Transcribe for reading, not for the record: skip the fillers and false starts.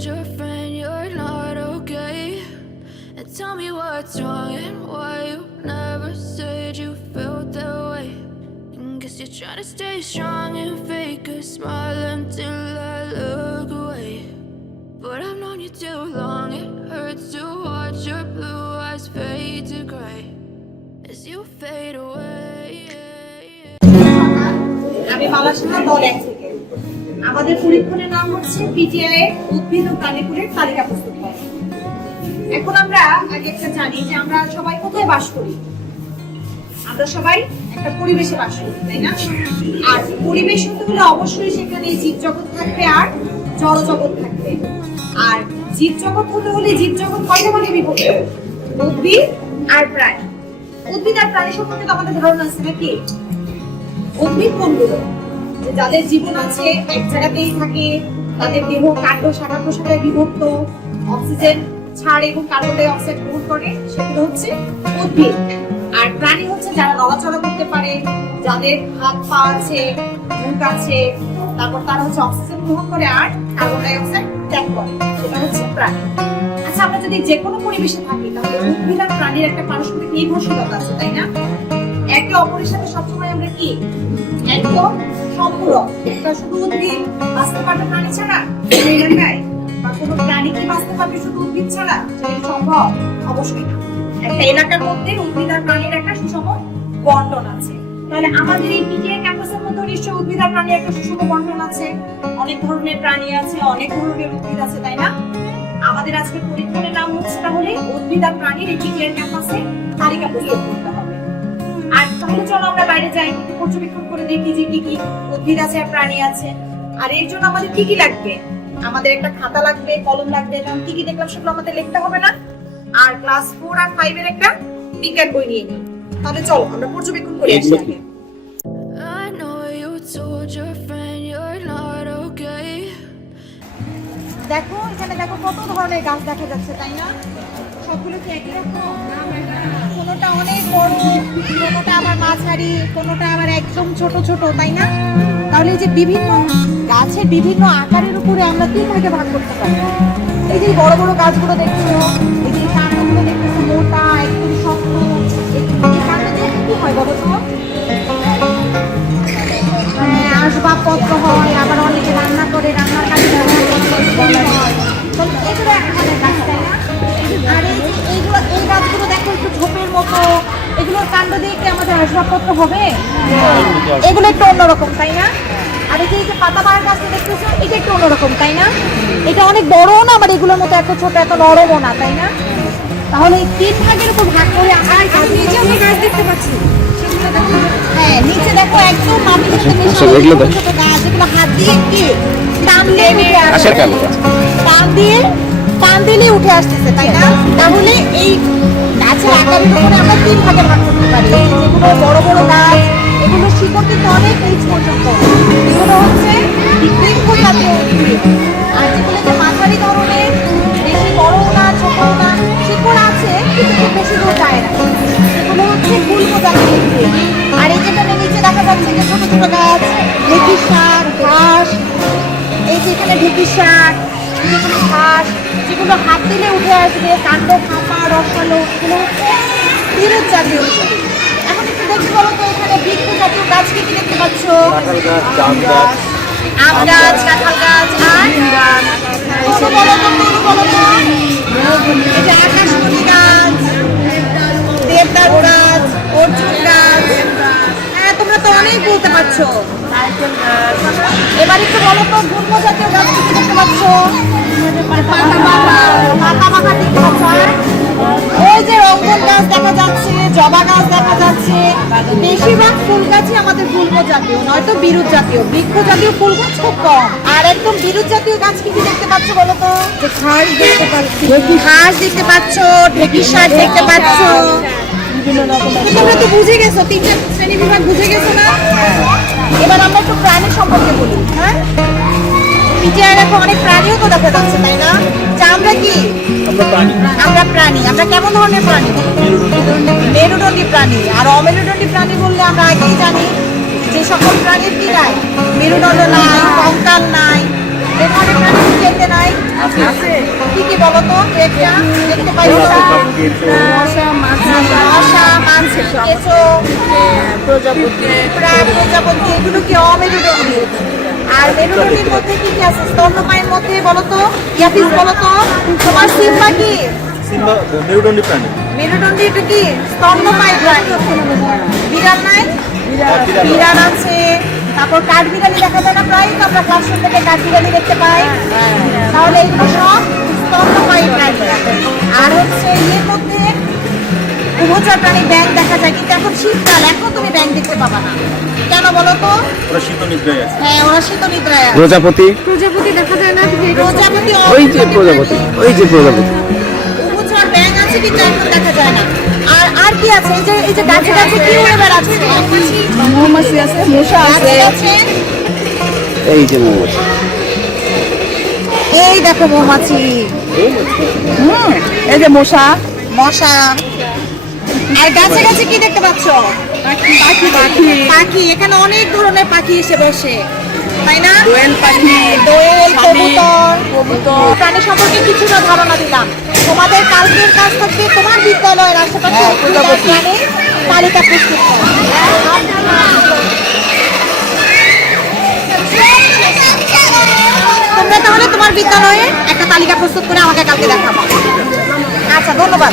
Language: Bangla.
told your friend you're not okay? And tell me what's wrong and why you never said you felt that way. And guess you're trying to stay strong and fake a smile until I look away. But I've known you too long, it hurts to watch your blue eyes fade to gray as you fade away. আমি মালাশাখা দল 1 থেকে। আমাদের পরীক্ষণের নাম হচ্ছে পিটিআই উদ্ভিদ ও প্রাণীকুলের তালিকা প্রস্তুত করা। এখন আমরা আগে একটা জানি যে আমরা সবাই কোথায় বাস করি। আমরা সবাই একটা পরিবেশে বাস করি, তাই না? আর পরিবেশ হতে হলে অবশ্যই সেখানে জীবজগৎ থাকবে আর জড়জগৎ থাকবে। আর জীবজগৎ হতে হলে জীবজগৎ কয়টা ভাগে বিভক্ত? উদ্ভিদ আর প্রাণী। উদ্ভিদ আর প্রাণী সম্পর্কে তো আমাদের ধারণা আছে নাকি? উদ্ভিদ কোনগুলো? যাদের জীবন আছে, এক জায়গাতেই থাকে, তাদের দেহ কাণ্ড শাখা প্রশাখায় বিভক্ত, অক্সিজেন ছাড়ে এবং কার্বন ডাই অক্সাইড গ্রহণ করে, সেগুলো হচ্ছে উদ্ভিদ। আর প্রাণী হচ্ছে যারা নড়াচড়া করতে পারে, যাদের হাত পা আছে, মুখ আছে, তারপর তারা হচ্ছে অক্সিজেন গ্রহণ করে আর কার্বন ডাই অক্সাইড ত্যাগ করে, সেটা হচ্ছে প্রাণী। আচ্ছা, আমরা যদি যে কোনো পরিবেশে থাকি তাহলে উদ্ভিদ আর প্রাণীর একটা পারস্পরিক নির্ভরশীলতা আছে, তাই না? একে অপরের সাথে সবসময় আমরা কি একদম সম্পূরক। একটা শুধু উদ্ভিদ বাঁচতে পারবে প্রাণী ছাড়া এই এলাকায়, বা কোনো প্রাণী কি বাঁচতে পারবে শুধু উদ্ভিদ ছাড়া? সেটা সম্ভব? অবশ্যই না। একটা এলাকার মধ্যে উদ্ভিদ আর প্রাণীর একটা সুষম বন্টন আছে। তাহলে আমাদের এই পিটিআই ক্যাম্পাসের মধ্যে নিশ্চয়ই উদ্ভিদ আর প্রাণীর একটা সুষম বন্টন আছে। অনেক ধরনের প্রাণী আছে, অনেক ধরনের উদ্ভিদ আছে, তাই না? আমাদের আজকে পরীক্ষণের নাম হচ্ছে তাহলে উদ্ভিদ আর প্রাণীর এই পিটিআই ক্যাম্পাসে তালিকা প্রস্তুত করতে হবে। আর তাহলে চলো আমরা বাইরে যাই, একটু পর্যবেক্ষণ করে দেখি যে কি কি উদ্ভিদ আছে আর প্রাণী আছে। আর এর জন্য আমাদের কি কি লাগবে? আমাদের একটা খাতা লাগবে, কলম লাগবে, এবং কি কি দেখলাম সেগুলো আমাদের লিখতে হবে না? আর ক্লাস 4 আর 5 এর একটা বিজ্ঞান বই নিয়ে নিই। তাহলে চলো আমরা পর্যবেক্ষণ করে আসি আগে। I know you told your friend you're not okay. দেখো এখানে দেখো কত ধরনের গাছ দেখা যাচ্ছে, তাই না? সবগুলো কি একই রকম? কোনোটা অনেক বড়, কোনোটা আবার মাঝারি, কোনোটা আবার একদম ছোট ছোট, তাই না? তাহলে এই যে বিভিন্ন গাছের বিভিন্ন আকারের উপরে আমরা 3 ভাগে ভাগ করতে পারি। এই যে বড় বড় গাছগুলো দেখছো, এই যে কাণ্ডগুলো দেখতেছো মোটা, একদম শক্ত, এই কাণ্ড দিয়ে কি হয় বলো তো? আসবাবপত্র হয়, আবার অনেকে রান্না করে, রান্নার কাজে ব্যবহার হয়। তাহলে এগুলো এক ধরনের গাছ, তাই না? আর এই যে এই গাছগুলো দেখো একটু ঝোপের মতো, এগুলোর কাণ্ড দিয়ে কি আমাদের আসবাবপত্র হবে? এগুলো একটু অন্যরকম, তাই না? আর এই যে পাতাবাহার গাছটা দেখতেছো, এটা একটু অন্যরকম, তাই না? এটা অনেক বড়ও না, আবার এগুলোর মতো এত ছোট, এত নরমও না, তাই না? তাহলে এই 3 ভাগের উপর ভাগ করে আমরা নিচে আমি গাছ দেখতে পাচ্ছি। হ্যাঁ, নিচে দেখো একদম মাটির সাথে মেশানো ছোট গাছ, যেগুলো হাত দিয়ে কি টান দিয়ে টান দিলে উঠে আসতেছে, তাই না? তাহলে এই গাছের আকারের উপরে আমরা 3 ভাগে ভাগ করতে পারি। যেগুলো বড় বড় গাছ, এগুলো শিকড় কিন্তু অনেক নিচ পর্যন্ত, এগুলো হচ্ছে বৃক্ষ জাতীয় উদ্ভিদ। আর যেগুলো যে মাঝারি ধরনের, বেশি বড়ও না ছোটও না, শিকড় আছে কিন্তু খুব বেশি দূর যায় না, সেগুলো হচ্ছে গুল্ম জাতীয় উদ্ভিদ। আর এই যেখানে নিচে দেখা যাচ্ছে যে ছোট ছোট গাছ, ঢেঁকি শাক, ঘাস, এই যেখানে ঢেঁকি শাক, যেগুলো ঘাস, যেগুলো হাত দিলে উঠে আসবে, কাণ্ড ফাঁপা রসালো, এগুলো হচ্ছে বিরুৎ জাতীয় উদ্ভিদ। এখন একটু দেখে বলো তো এখানে বৃক্ষ জাতীয় গাছ কি কি দেখতে পাচ্ছ? আম গাছ, কাঁঠাল গাছ, আর এটা আকাশমণি গাছ, দেবদারু গাছ, অর্জুন গাছ। হ্যাঁ, তোমরা তো অনেক বলতে পারছো। এবার একটু বলো তো গুল্ম জাতীয় গাছ কি কি দেখতে পাচ্ছ? পাতাবাহার দেখতে পাচ্ছ, ওই যে রঙ্গন গাছ দেখা যাচ্ছে, জবা গাছ দেখা যাচ্ছে। বেশিরভাগ ফুল গাছই আমাদের গুল্ম জাতীয়, নয়তো বিরুৎ জাতীয়। বৃক্ষ জাতীয় ফুল গাছ খুব কম। আর একদম বিরুৎ জাতীয় গাছ কি কি দেখতে পাচ্ছ বলো তো? ঘাস দেখতে পাচ্ছি, ঘাস দেখতে পাচ্ছ, ঢেঁকি শাক দেখতে পাচ্ছ। তোমরা তো বুঝে গেছো, 3টা শ্রেণী বিভাগ বুঝে গেছো না? এবার আমরা একটু প্রাণী সম্পর্কে বলি। হ্যাঁ, পিটিআই দেখো অনেক প্রাণীও তো দেখা যাচ্ছে, তাই না? যে আমরা কি? আমরা প্রাণী। আমরা কেমন ধরনের প্রাণী? মেরুদণ্ডী প্রাণী। আর অমেরুদণ্ডী প্রাণী বললে আমরা আগেই জানি যে সকল প্রাণীর কি নাই, মেরুদণ্ড নাই, কঙ্কাল নাই। এ ধরনের প্রাণী যেতে নাই, তো একটা দেখতে পাইছো মশা, মাছ, মশা, মাছ, কেঁচো, প্রজাপতি, প্রজাপতি, এগুলো কি অমেরুদণ্ডী। আর মেরুদণ্ডীর মধ্যে কি কি আছে? স্তন্যপায়ীর মধ্যে বলো তো, ইয়াফিস বলো তো, তোমার সিম্বা কি? সিম্বা মেরুদণ্ডী প্রাণী। মেরুদণ্ডী এটা কি? স্তন্যপায়ী প্রাণী। বিড়াল নাই? বিড়াল আছে। তারপর কাঠবিড়ালি দেখা যায় না প্রায়, তো আমরা ক্লাসরুম থেকে কাঠবিড়ালি দেখতে পাই। তাহলে এগুলো সব স্তন্যপায়ী প্রাণী। আর হচ্ছে এর মধ্যে উভচর প্রাণী ব্যাঙ দেখা যায়, কিন্তু এখন শীতকাল, এখন তুমি ব্যাঙ দেখতে পাবা না। কেন বলো তো? ওরা শীত নিদ্রায় আছে। হ্যাঁ, ওরা শীত নিদ্রায় আছে। প্রজাপতি, প্রজাপতি দেখা যায় না। প্রজাপতি ওই যে প্রজাপতি, ওই যে প্রজাপতি। উভচর ব্যাঙ আছে, কিন্তু এখন দেখা যায় না। আর আর কি আছে? এই যে গাছে গাছে কি উড়ে বেড়াচ্ছে? মৌমাছি আছে, মশা আছে। গাছে গাছে এই যে মৌমাছি। এই দেখো মৌমাছি, এই যে মশা, মশা। আর গাছে গাছে কি দেখতে পাচ্ছ? পাখি, পাখি। এখানে অনেক ধরনের পাখি এসে বসে, তাই না? দোয়েল পাখি, দোয়েল, কবুতর। কবুতর। প্রাণী সম্পর্কে কিছুটা ধারণা দিলাম। তোমাদের কালকের কাজ থাকবে তোমার বিদ্যালয়ের আশেপাশে প্রজাপতি। প্রাণীর তালিকা প্রস্তুত করো। তোমরা তাহলে তোমার বিদ্যালয়ে একটা তালিকা প্রস্তুত করে আমাকে কালকে দেখাবো। আচ্ছা, ধন্যবাদ।